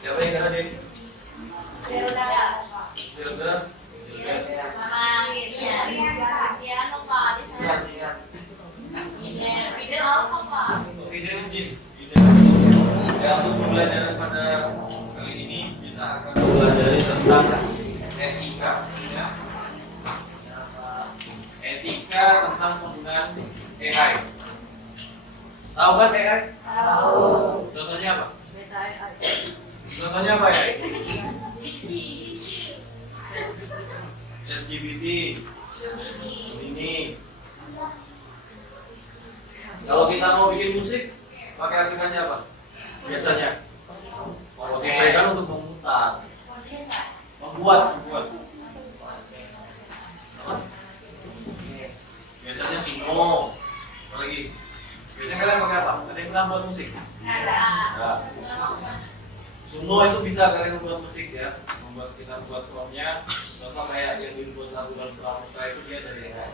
Siapa yang kata Din? Zelda. Zelda? Yes, sama ininya. Cristiano Pak, di sana. Ini video apa Pak? Oke, dari Din. Ya, untuk pembelajaran pada kali ini kita akan mempelajari tentang etika, ya. Etika tentang penggunaan AI. Tahu kan AI? Tahu. Contohnya apa? Contohnya apa ya? ChatGPT. Ini. Kalau kita mau bikin musik, pakai aplikasi apa? Biasanya Spotify kan untuk memutar, membuat. Apa? Biasanya Suno. Apa lagi? Biasanya kalian pakai apa? Ada yang pernah buat musik? Nah, Suno itu bisa kalian membuat musik ya, kita buat formnya. Contoh kayak yang dibuat lagu dalam pramuka itu dia dari AI.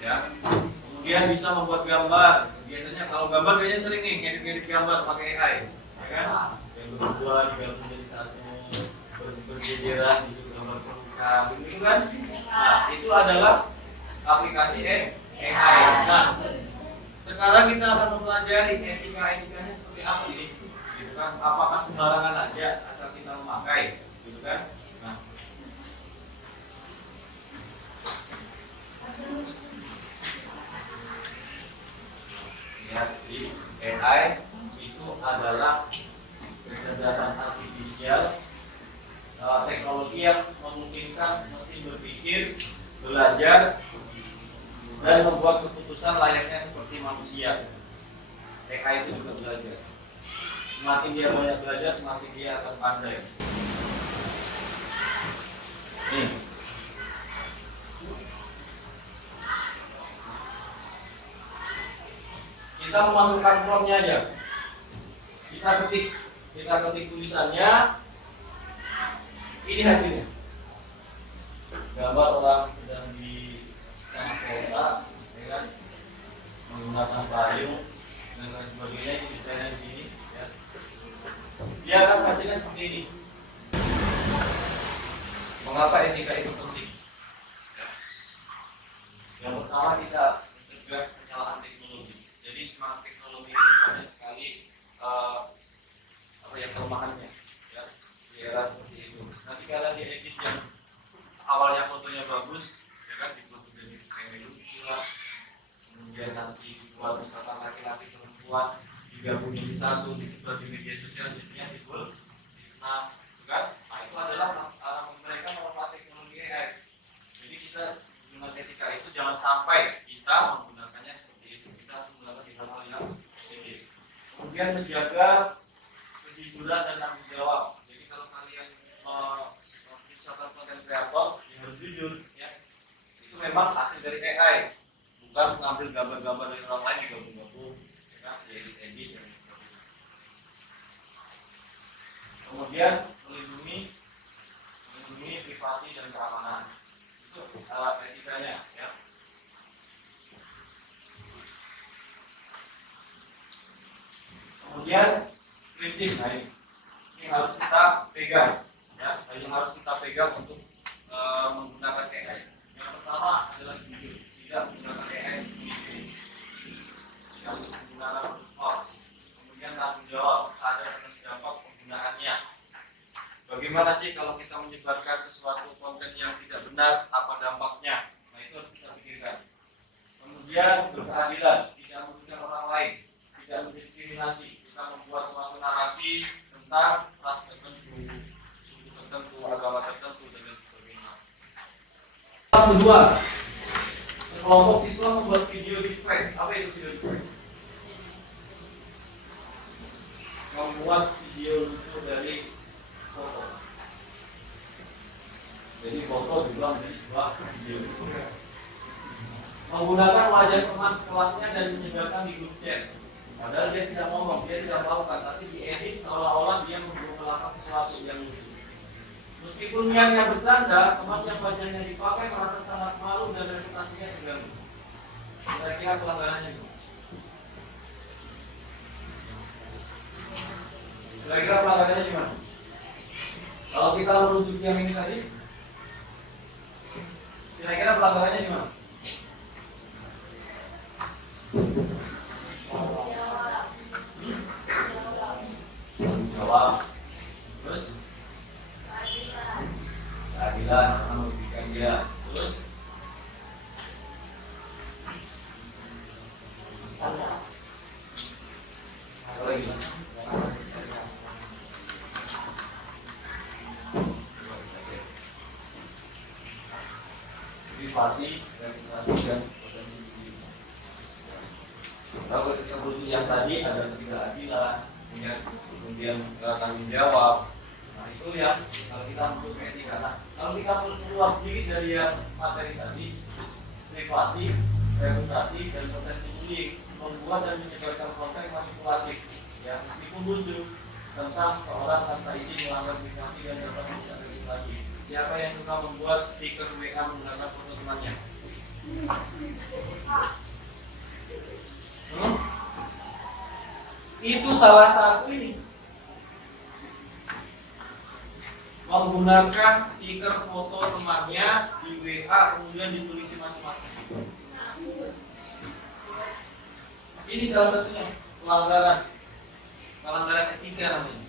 Ya. Kemudian bisa membuat gambar. Biasanya kalau gambar kayaknya sering nih ngedit gambar pakai AI, ya kan? Yang berdua digabung jadi satu, berjejeran di gambar pramuka, begitu kan? Nah, itu adalah aplikasi AI. Nah, sekarang kita akan mempelajari etikanya seperti apa sih, gitu kan? Apakah sembarangan aja asal kita memakai, gitu kan? Nah, ya, jadi AI itu adalah kecerdasan artifisial, teknologi yang memungkinkan mesin berpikir, belajar, dan membuat keputusan layaknya seperti manusia. AI itu juga belajar. Semakin dia banyak belajar, semakin dia akan pandai. Nih. Kita memasukkan promptnya aja. Kita ketik tulisannya. Ini hasilnya. Gambar orang sedang di tengah kota, ya kan? Menggunakan payung dan lain sebagainya. Ini detailnya di sini. Ya. Dia akan hasilnya seperti ini. Mengapa etika itu penting? Ya. Yang pertama, kita mencegah kesalahan teknologi. Jadi semangat teknologi ini banyak sekali kelemahannya, ya, di era seperti itu. Nanti kalian diedit yang awalnya fotonya bagus, ya kan, dibuat menjadi kayak lucu lah. Kemudian nanti dibuat misalkan laki-laki perempuan digabungin di satu, disebar di media sosial, jadinya timbul fitnah, kan? Nah, itu adalah mereka memanfaatkan teknologi AI. Jadi kita dengan etika itu jangan sampai kita menggunakannya seperti itu. Kita harus menggunakan di hal-hal yang positif. Kemudian menjaga kejujuran dan tanggung jawab. Jadi kalau kalian misalkan konten kreator yang harus jujur, ya, itu memang hasil dari AI, bukan mengambil gambar-gambar dari orang lain digabung-gabung, ya kan, edit dan sebagainya. Kemudian melindungi privasi dan keamanan. Itu etikanya, ya. Kemudian prinsip, nah ini harus kita pegang, ya, yang harus kita pegang untuk menggunakan AI. Yang pertama adalah jujur, tidak menggunakan AI sendiri, tidak menggunakan hoax. Kemudian tanggung jawab, sadar atas dampak penggunaannya. Bagaimana sih kalau kita menyebarkan sesuatu konten yang tidak benar, apa dampaknya? Nah, itu harus kita pikirkan. Kemudian berkeadilan, tidak merugikan orang lain, tidak mendiskriminasi. Kita membuat suatu narasi tentang ras tertentu, suku tertentu, agama tertentu, dan lain sebagainya. Yang kedua, kelompok siswa membuat video deepfake. Apa itu video deepfake? Membuat video lucu dari foto. Jadi foto dibuat menjadi sebuah video. Menggunakan wajah teman sekelasnya dan menyebarkan di grup chat. Padahal dia tidak ngomong, dia tidak melakukan, tapi diedit seolah-olah dia melakukan sesuatu yang lucu. Meskipun niatnya bercanda, teman yang wajahnya dipakai merasa sangat malu dan reputasinya terganggu. Kira-kira pelanggarannya itu. Kira-kira pelanggarannya gimana? Kalau kita merujuk yang ini tadi, kira-kira pelanggarannya gimana? Jawab. Terus? Keadilan, merugikan dia. Terus? Apa lagi? Privasi, reputasi, dan potensi tinggi. Kalau kita butuh yang tadi ada ketidakadilan, kemudian tanggung jawab. Nah itu yang kalau kita butuh etika. Nah kalau kita keluar sedikit dari yang materi tadi, privasi, reputasi, dan potensi tinggi membuat dan menyebarkan konten manipulatif yang meskipun lucu tentang seorang tanpa izin melanggar privasi dan dapat merusak reputasi. Siapa yang suka membuat stiker WA menggunakan foto temannya? Itu salah satu ini. Menggunakan stiker foto temannya di WA kemudian ditulis macam-macam. Ini salah satunya pelanggaran etika namanya.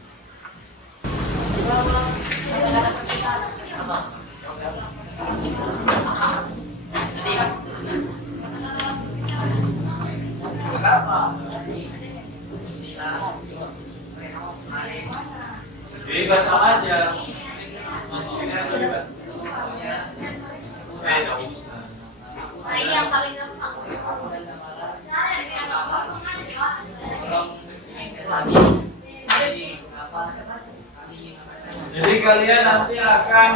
Bebas aja. Nah ini yang paling gampang. Cara yang gampang Jadi kalian nanti akan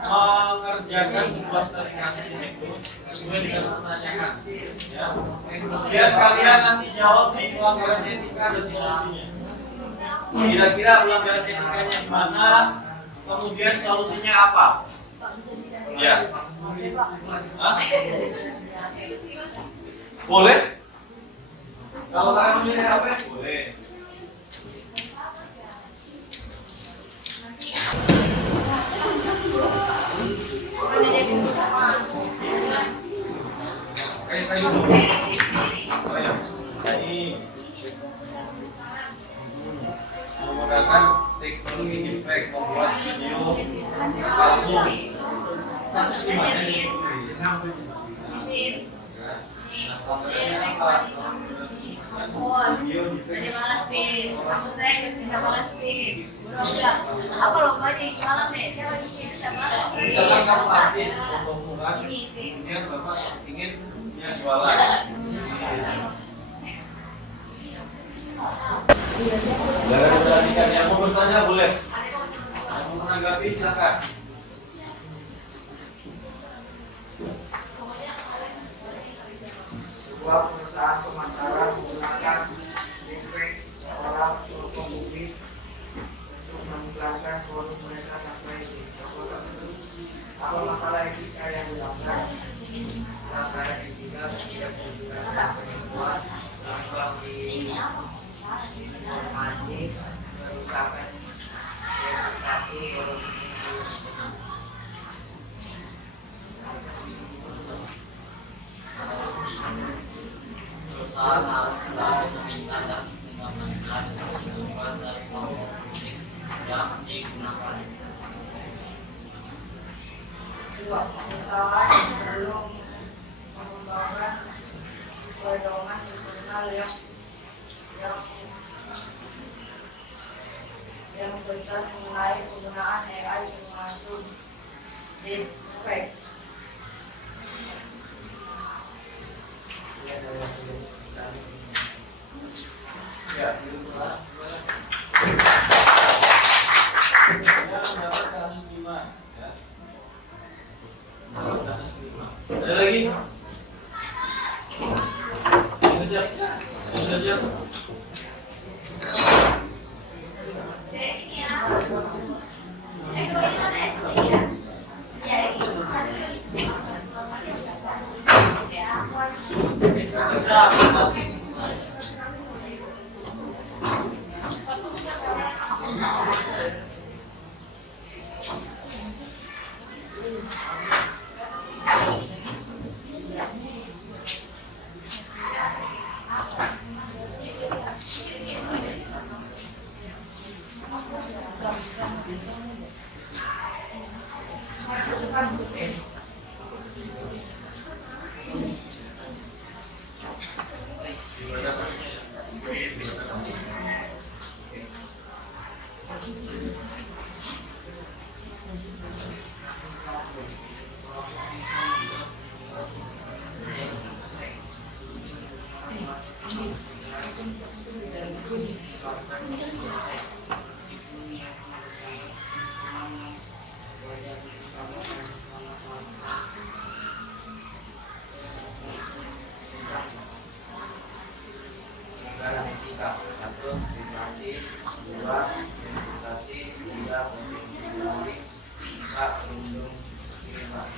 mengerjakan sebuah studi kasus di situ sesuai dengan pertanyaan. Ya. Kemudian kalian nanti jawab di pelanggaran etika dan solusinya. Kira-kira pelanggaran etikanya di mana? Kemudian solusinya apa? Ya. Hah? Boleh? Kalau kalian memilih HP, boleh. Jadi menggunakan teknologi deepfake membuat video palsu. Palsu gimana nih? Jadi malas nih, aku teh tidak malas nih. Udah, apa lomanya malam nih? Dia lagi tidak malas. Misalkan kamu artis, pembohongan, kemudian bapak ingin punya jualan. Jangan beranikan, yang mau bertanya boleh. Yang mau menanggapi silakan. Sebuah perusahaan pemasaran menggunakan deepfake seorang publik untuk mengiklankan produk mereka tanpa izin. Contoh tersebut, apa masalah etika yang dilanggar? Pelanggaran etika tidak menunjukkan penipuan yang telah informasi, kerusakan reputasi, korupsi. Perusahaan harus selalu meminta dan mendapatkan kebutuhan dari kelompok publik yang digunakan. Dua, perusahaan belum mengembangkan pedoman internal yang memberikan mengenai penggunaan AI termasuk deepfake. Ya, di rumah. Mendapat kasus 5, ya. Mendapat kasus 5. Ada lagi? Saja. Saja. Negara etika, satu demokrasi, dua demokrasi, tiga demokrasi, empat pelindung kehidupan.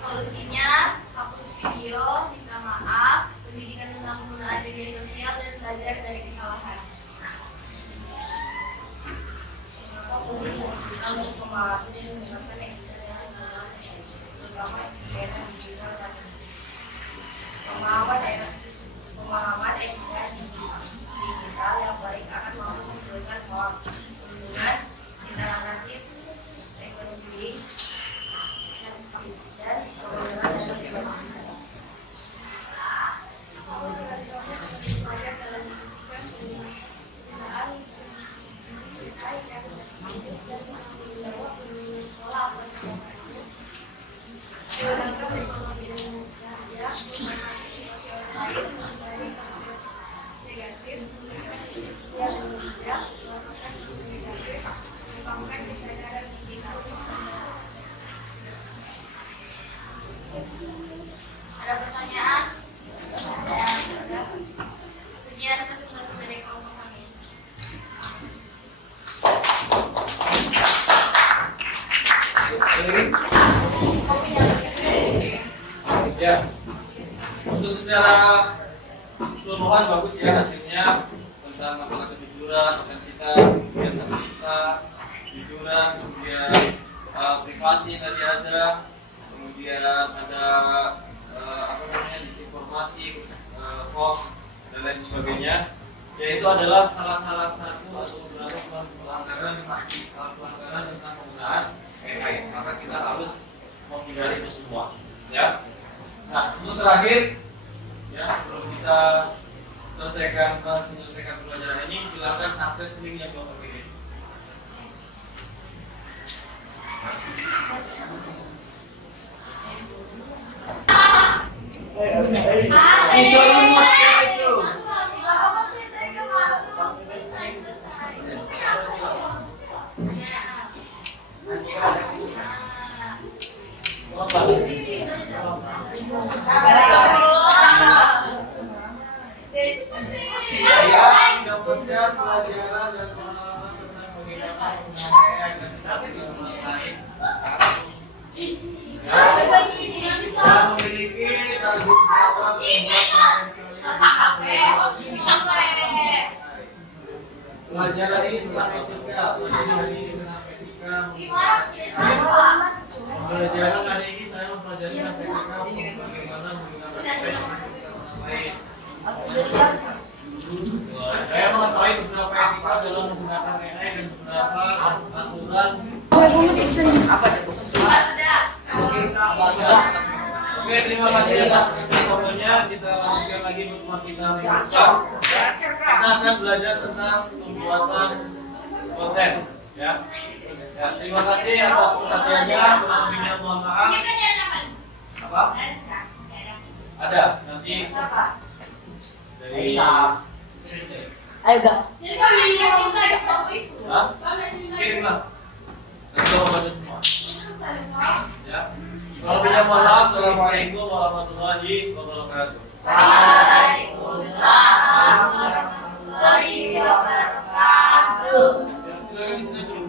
Solusinya, hapus video, minta maaf, pendidikan tentang penggunaan media sosial, dan belajar dari kesalahan. Pemahaman edukasi digital yang baik akan mampu memberikan perlindungan interaksi ekonomi dan kebenaran dan kebenaran. Ada pertanyaan? Sekian presentasi dari kelompok kami. Ya, untuk secara keseluruhan bagus ya hasilnya tentang masalah kejujuran, intensitas, kemudian kita kejujuran, kemudian privasi yang tadi ada, kemudian ada apa namanya disinformasi, hoax dan lain sebagainya. Yaitu adalah salah satu atau beberapa pelanggaran tentang penggunaan AI. Maka kita harus menghindari itu semua. Ya. Nah, untuk terakhir, ya sebelum kita menyelesaikan pelajaran ini, silakan akses link yang Bapak kirim. Yang mendapatkan pelajaran dan pengalaman tentang bagaimana penggunaan dan tetapi dalam lain yang memiliki tanggung jawab pelajaran ini tentang etika, pelajaran hari ini tentang etika. Pelajaran hari ini saya mempelajari tentang etika bagaimana menggunakan orang lain. Saya mengetahui beberapa etika dalam menggunakan AI dan beberapa aturan. Oke, terima kasih atas kesempatannya. Kita lanjutkan lagi pertemuan kita minggu depan. Kita akan belajar tentang pembuatan konten, ya. Ya, terima kasih atas perhatiannya. Kurang mohon maaf. Apa? Ada nanti dari. Ayo gas. Hah? Kirimlah. Nanti kita baca semua. Ya. Kalau punya mohon maaf. Assalamualaikum warahmatullahi wabarakatuh. Waalaikumsalam warahmatullahi wabarakatuh. Silakan di sini dulu.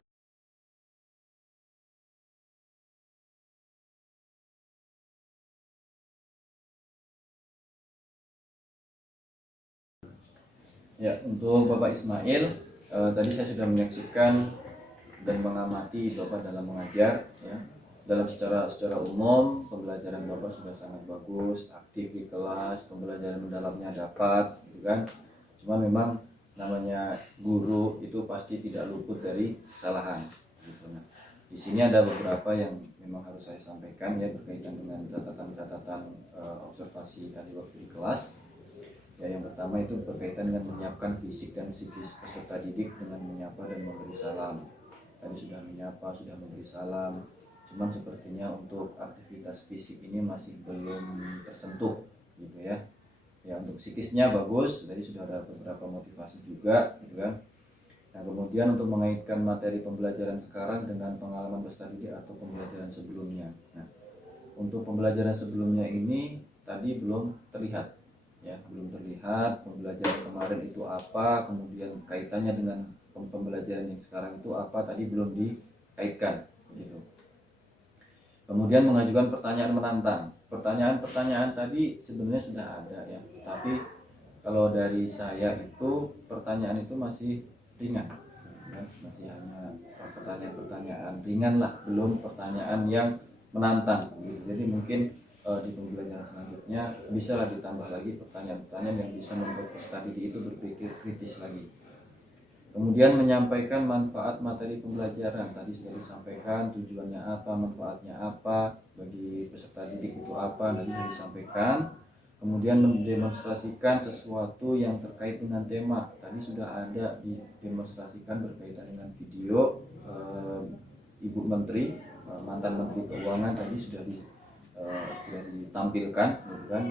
Ya, untuk Bapak Ismail, tadi saya sudah menyaksikan dan mengamati Bapak dalam mengajar, ya. Dalam secara umum pembelajaran Bapak sudah sangat bagus, aktif di kelas, pembelajaran mendalamnya dapat, gitu kan. Cuma memang namanya guru itu pasti tidak luput dari kesalahan. Gitu. Nah, di sini ada beberapa yang memang harus saya sampaikan ya berkaitan dengan catatan-catatan observasi tadi waktu di kelas. Ya, yang pertama itu berkaitan dengan menyiapkan fisik dan psikis peserta didik dengan menyapa dan memberi salam. Tadi sudah menyapa, sudah memberi salam. Cuman sepertinya untuk aktivitas fisik ini masih belum tersentuh, gitu ya. Ya, untuk psikisnya bagus. Tadi sudah ada beberapa motivasi juga, gitu kan. Nah, kemudian untuk mengaitkan materi pembelajaran sekarang dengan pengalaman peserta didik atau pembelajaran sebelumnya. Nah, untuk pembelajaran sebelumnya ini tadi belum terlihat. Ya, belum terlihat pembelajaran kemarin itu apa, kemudian kaitannya dengan pembelajaran yang sekarang itu apa, tadi belum dikaitkan, gitu. Kemudian mengajukan pertanyaan menantang. Pertanyaan-pertanyaan tadi sebenarnya sudah ada ya, tapi kalau dari saya itu pertanyaan itu masih ringan, ya, masih hanya pertanyaan-pertanyaan ringan lah, belum pertanyaan yang menantang, gitu. Jadi mungkin di pembelajaran selanjutnya bisa lah ditambah lagi pertanyaan-pertanyaan yang bisa membuat peserta didik itu berpikir kritis lagi. Kemudian menyampaikan manfaat materi pembelajaran, tadi sudah disampaikan tujuannya apa, manfaatnya apa, bagi peserta didik itu apa, nanti sudah disampaikan. Kemudian mendemonstrasikan sesuatu yang terkait dengan tema, tadi sudah ada didemonstrasikan berkaitan dengan video Ibu Menteri, mantan Menteri Keuangan tadi sudah ditampilkan, gitu kan.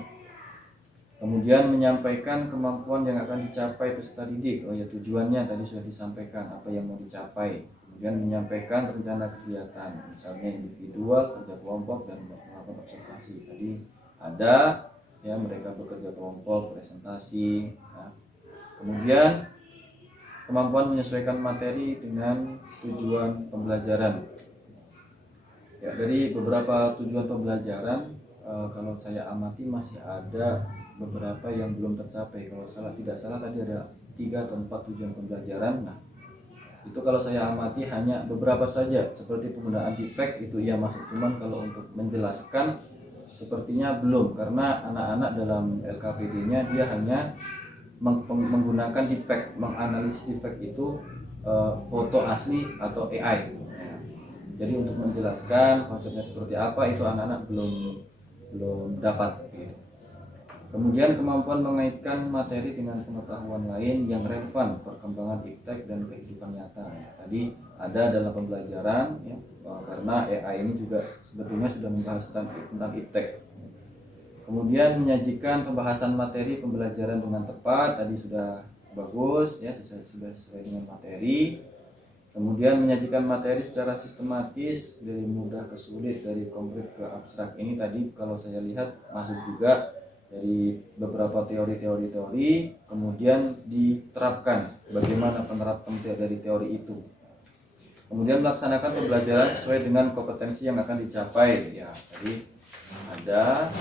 Kemudian menyampaikan kemampuan yang akan dicapai peserta didik. Oh ya, tujuannya tadi sudah disampaikan apa yang mau dicapai. Kemudian menyampaikan rencana kegiatan, misalnya individual, kerja kelompok, dan melakukan observasi. Tadi ada ya mereka bekerja kelompok, presentasi. Nah, kemudian kemampuan menyesuaikan materi dengan tujuan pembelajaran. Ya, dari beberapa tujuan pembelajaran kalau saya amati masih ada beberapa yang belum tercapai. Kalau tidak salah tadi ada 3 atau 4 tujuan pembelajaran. Nah, itu kalau saya amati hanya beberapa saja, seperti penggunaan defect itu ia masuk. Cuman kalau untuk menjelaskan sepertinya belum, karena anak-anak dalam LKPD-nya dia hanya menggunakan defect, menganalisis defect itu foto asli atau AI. Jadi untuk menjelaskan konsepnya seperti apa itu anak-anak belum dapat. Kemudian kemampuan mengaitkan materi dengan pengetahuan lain yang relevan perkembangan iptek dan kehidupan nyata. Tadi ada dalam pembelajaran ya, karena AI ini juga sebetulnya sudah membahas tentang iptek. Kemudian menyajikan pembahasan materi pembelajaran dengan tepat, tadi sudah bagus ya, sudah sesuai dengan materi. Kemudian menyajikan materi secara sistematis dari mudah ke sulit, dari konkret ke abstrak. Ini tadi kalau saya lihat masuk juga dari beberapa teori, kemudian diterapkan bagaimana penerapan dari teori itu. Kemudian melaksanakan pembelajaran sesuai dengan kompetensi yang akan dicapai. Ya, tadi ada.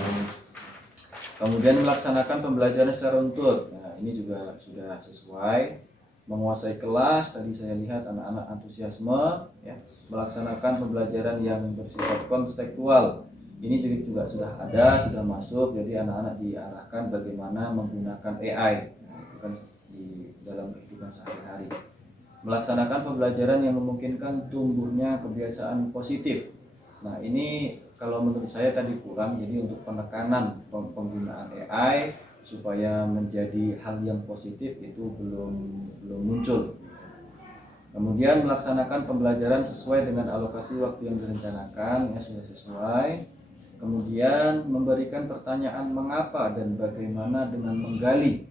Kemudian melaksanakan pembelajaran secara runtut. Nah, ini juga sudah sesuai. Menguasai kelas, tadi saya lihat anak-anak antusiasme ya, melaksanakan pembelajaran yang bersifat konstekstual. Ini juga sudah ada, sudah masuk. Jadi anak-anak diarahkan bagaimana menggunakan AI itu kan di dalam kehidupan sehari-hari. Melaksanakan pembelajaran yang memungkinkan tumbuhnya kebiasaan positif. Nah, ini kalau menurut saya tadi kurang. Jadi untuk penekanan penggunaan AI supaya menjadi hal yang positif itu belum muncul. Kemudian melaksanakan pembelajaran sesuai dengan alokasi waktu yang direncanakan, ya sudah sesuai. Kemudian memberikan pertanyaan mengapa dan bagaimana dengan menggali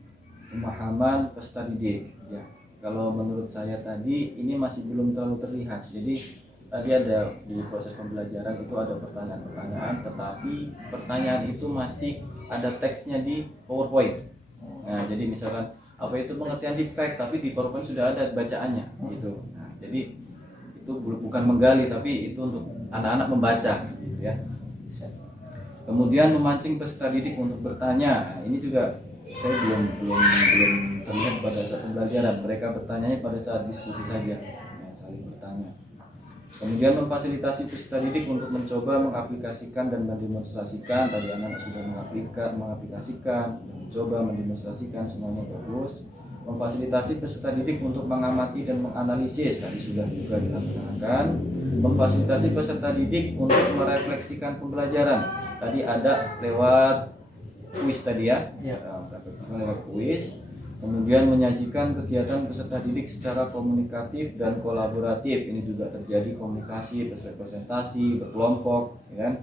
pemahaman peserta didik. Ya, kalau menurut saya tadi ini masih belum terlalu terlihat. Jadi tadi ada di proses pembelajaran itu ada pertanyaan-pertanyaan, tetapi pertanyaan itu masih ada teksnya di PowerPoint. Nah, jadi misalkan apa itu pengertian defect, tapi di PowerPoint sudah ada bacaannya gitu. Nah, jadi itu bukan menggali, tapi itu untuk anak-anak membaca gitu ya. Kemudian memancing peserta didik untuk bertanya. Nah, ini juga saya belum terlihat pada saat pembelajaran. Mereka bertanya pada saat diskusi saja, ya, saling bertanya. Kemudian memfasilitasi peserta didik untuk mencoba mengaplikasikan dan mendemonstrasikan. Tadi anak sudah mengaplikasikan, sudah mencoba mendemonstrasikan, semuanya bagus. Memfasilitasi peserta didik untuk mengamati dan menganalisis, tadi sudah juga dilaksanakan. Memfasilitasi peserta didik untuk merefleksikan pembelajaran, tadi ada lewat kuis tadi ya, lewat kuis. Kemudian menyajikan kegiatan peserta didik secara komunikatif dan kolaboratif. Ini juga terjadi komunikasi, presentasi, berkelompok, ya kan?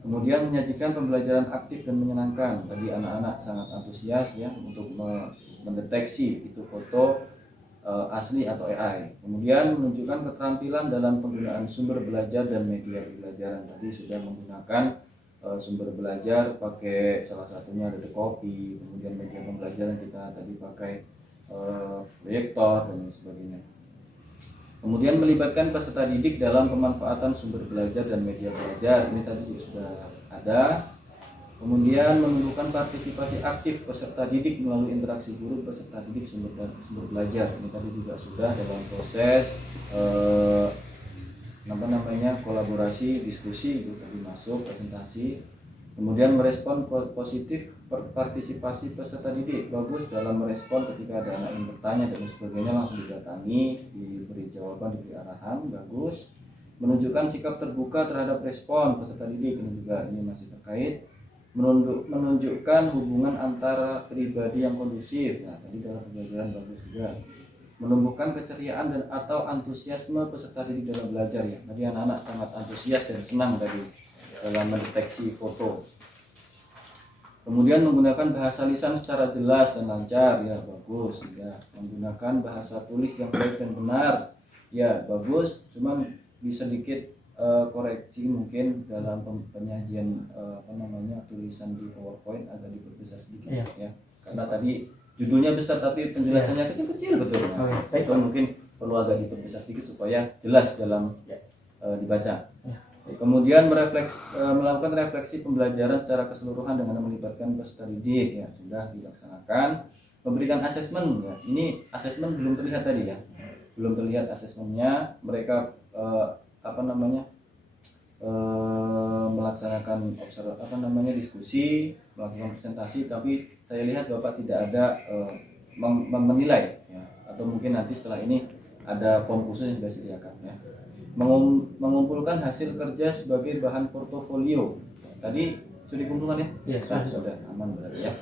Kemudian menyajikan pembelajaran aktif dan menyenangkan. Tadi anak-anak sangat antusias ya untuk mendeteksi itu foto asli atau AI. Kemudian menunjukkan keterampilan dalam penggunaan sumber belajar dan media pembelajaran. Tadi sudah menggunakan sumber belajar pakai salah satunya ada The Copy, kemudian media pembelajaran kita tadi pakai proyektor dan sebagainya. Kemudian melibatkan peserta didik dalam pemanfaatan sumber belajar dan media belajar, ini tadi juga sudah ada. Kemudian menunjukkan partisipasi aktif peserta didik melalui interaksi guru peserta didik sumber belajar, ini tadi juga sudah dalam proses kolaborasi, diskusi itu tadi masuk presentasi. Kemudian merespon positif partisipasi peserta didik, bagus dalam merespon ketika ada anak yang bertanya dan sebagainya langsung didatangi, diberi jawaban, diberi arahan, bagus. Menunjukkan sikap terbuka terhadap respon peserta didik, ini juga ini masih terkait. Menunjukkan hubungan antara pribadi yang kondusif, nah tadi dalam pembelajaran bagus juga. Menumbuhkan keceriaan dan atau antusiasme peserta didik dalam belajar ya. Tadi anak-anak sangat antusias dan senang tadi dalam mendeteksi foto. Kemudian menggunakan bahasa lisan secara jelas dan lancar ya, bagus ya. Menggunakan bahasa tulis yang baik dan benar ya, bagus. Cuman bisa sedikit koreksi mungkin dalam penyajian tulisan di PowerPoint agak diperbesar sedikit ya. Karena tadi judulnya besar tapi penjelasannya kecil-kecil betul. Itu mungkin perlu agak diperbesar sedikit supaya jelas dalam dibaca. Kemudian melakukan refleksi pembelajaran secara keseluruhan dengan melibatkan peserta didik ya, sudah dilaksanakan. Memberikan asesmen ya. Ini asesmen belum terlihat tadi ya. Belum terlihat asesmennya. Mereka melaksanakan diskusi, melakukan presentasi, tapi saya lihat Bapak tidak ada menilai ya. Atau mungkin nanti setelah ini ada form khusus yang sudah disediakan ya. Mengumpulkan hasil kerja sebagai bahan portofolio. Tadi sudah dikumpulkan ya? Iya, sudah aman berarti ya.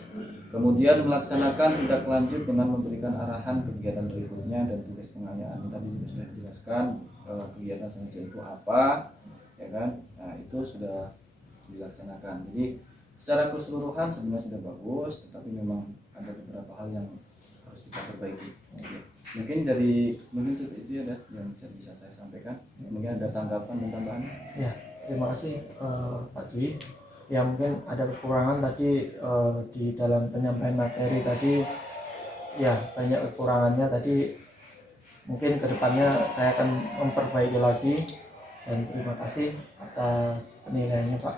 Kemudian melaksanakan tindak lanjut dengan memberikan arahan kegiatan berikutnya dan tugas pengayaan. Tadi sudah dijelaskan kegiatan selanjutnya itu apa, ya kan? Nah itu sudah dilaksanakan. Jadi secara keseluruhan sebenarnya sudah bagus, tetapi memang ada beberapa hal yang harus kita perbaiki. Mungkin itu ya yang bisa saya sampaikan. Mungkin ada tanggapan dan tambahan. Ya, terima kasih Pak Dwi. Ya mungkin ada kekurangan tadi di dalam penyampaian materi tadi, ya banyak kekurangannya tadi. Mungkin kedepannya saya akan memperbaiki lagi, dan terima kasih atas penilaiannya Pak.